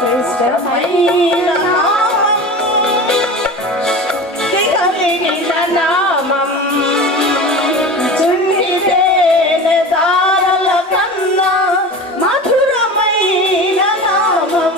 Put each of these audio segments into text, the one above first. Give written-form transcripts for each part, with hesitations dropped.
శ్రేష్టమైన నామం కలిగిన నామం చున్ని తేనె దారల కన్నా మధురమైన నామం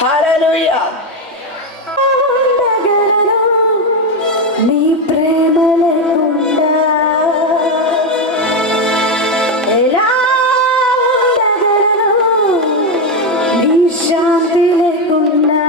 హల్లెలూయా. నీ ప్రేమ లేకుండా ఎలా ఉండగలను, నీ శాంతి లేకుండా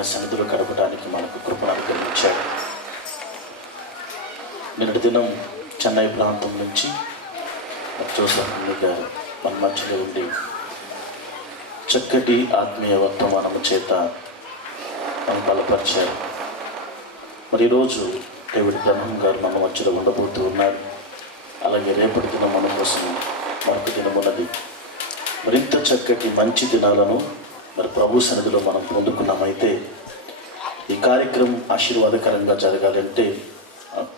ఆయన సన్నిధిలో గడపడానికి మనకు కృపను అనుగ్రహించాడు. నిన్నటి దినం చెన్నై ప్రాంతం నుంచి జోసెఫ్ గారు మన మధ్యలో ఉండి చక్కటి ఆత్మీయ వర్తమానము చేత మనం బలపరిచారు. మరి ఈరోజు డేవిడ్ బ్రహ్మం గారు మన మధ్యలో ఉండబోతూ ఉన్నారు. అలాగే రేపటి దినం మన కోసం మరొక దినం ఉన్నది. మరింత చక్కటి మంచి దినాలను మరి ప్రభు సన్నిధిలో మనం పొందుకున్నామైతే ఈ కార్యక్రమం ఆశీర్వాదకరంగా జరగాలంటే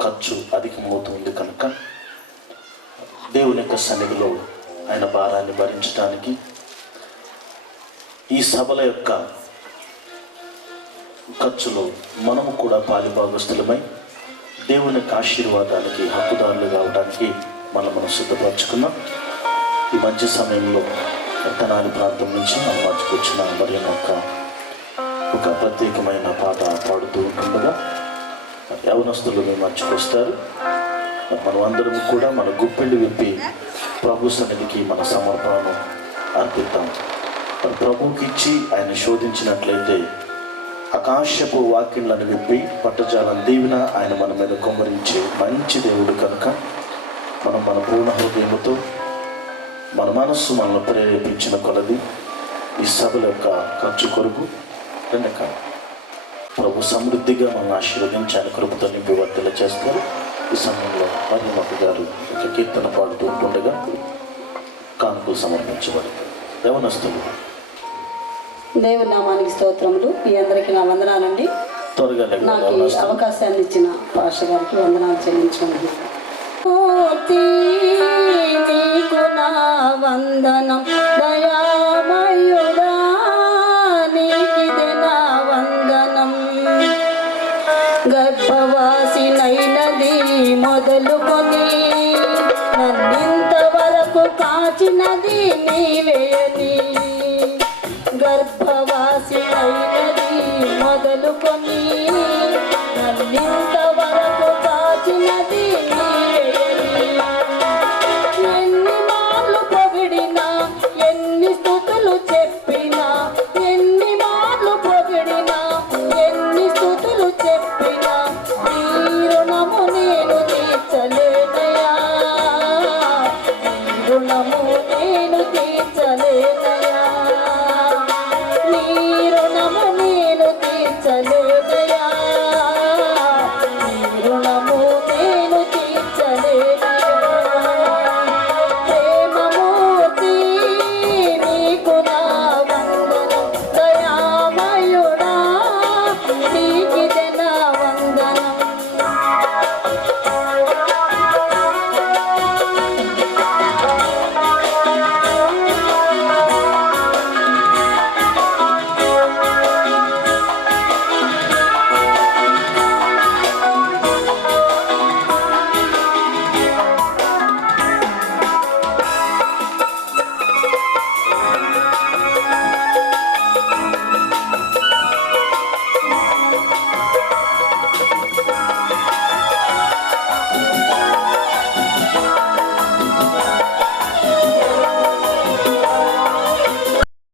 ఖర్చు అధికమవుతుంది కనుక దేవుని యొక్క సన్నిధిలో ఆయన భారాన్ని భరించడానికి ఈ సభల యొక్క ఖర్చులో మనము కూడా పాలిభాగస్తులమై దేవుని యొక్క ఆశీర్వాదానికి హక్కుదారులు కావడానికి మనం సిద్ధపరచుకున్నాం. ఈ మంచి సమయంలో తెనాలి ప్రాంతం నుంచి మన మధ్యకు వచ్చిన మరి ఒక ప్రత్యేకమైన పాట పాడుతూ ఉంటుండగా యవనస్తులు మీ మధ్యకు వస్తారు. మనం అందరం కూడా మన గుప్పిళ్ళు విప్పి ప్రభు సన్నిధికి మన సమర్పణను అర్పిద్దాం. మరి ప్రభువుకి ఇచ్చి ఆయన శోధించినట్లయితే ఆకాశపు వాక్యలను విప్పి పట్టజాలం దీవిన ఆయన మన మీద కుమ్మరించే మంచి దేవుడు కనుక మనం మన పూర్ణ హృదయముతో మన మనస్సు మనల్ని ప్రేరేపించిన కొలది ఈ సభల యొక్క ఖర్చు కొరకు వెనక ప్రభు సమృద్ధిగా మనల్ని ఆశీర్వదించి ఆయన కృపతో నింపి వర్తిల చేస్తారు. ఈ సమయంలో మరియమ్మ గారు ఒక కీర్తన పాడుతూ ఉంటుండగా కానుకలు సమర్పించబడతాయి. యవనస్తులు దేవుని నామానికి స్తోత్రములు. మీ అందరికీ నా వందనాలండి. త్వరగా నాకు ఈ అవకాశాన్ని ఇచ్చిన పాష గారికి వందనాలు చెల్లించండి. నీకు నా వందనం దయామయుడా, నీకిదే నా వందనం. గర్భవాసినైనది మొదలుకొని నన్నింతవరకు కాచినది నీవేని. గర్భవాసినైనది మొదలుకొని నన్నింతవరకు కాచినది నీవేని. ఎన్ని మార్లు పొగిడినా, ఎన్ని స్తుతులు చెప్పినా, ఎన్ని మార్లు పొగిడినా, ఎన్ని స్తుతులు చెప్పినా నీ రుణము నేను తీర్చలేనయా, నీ రుణము నేను తీర్చలేనయా.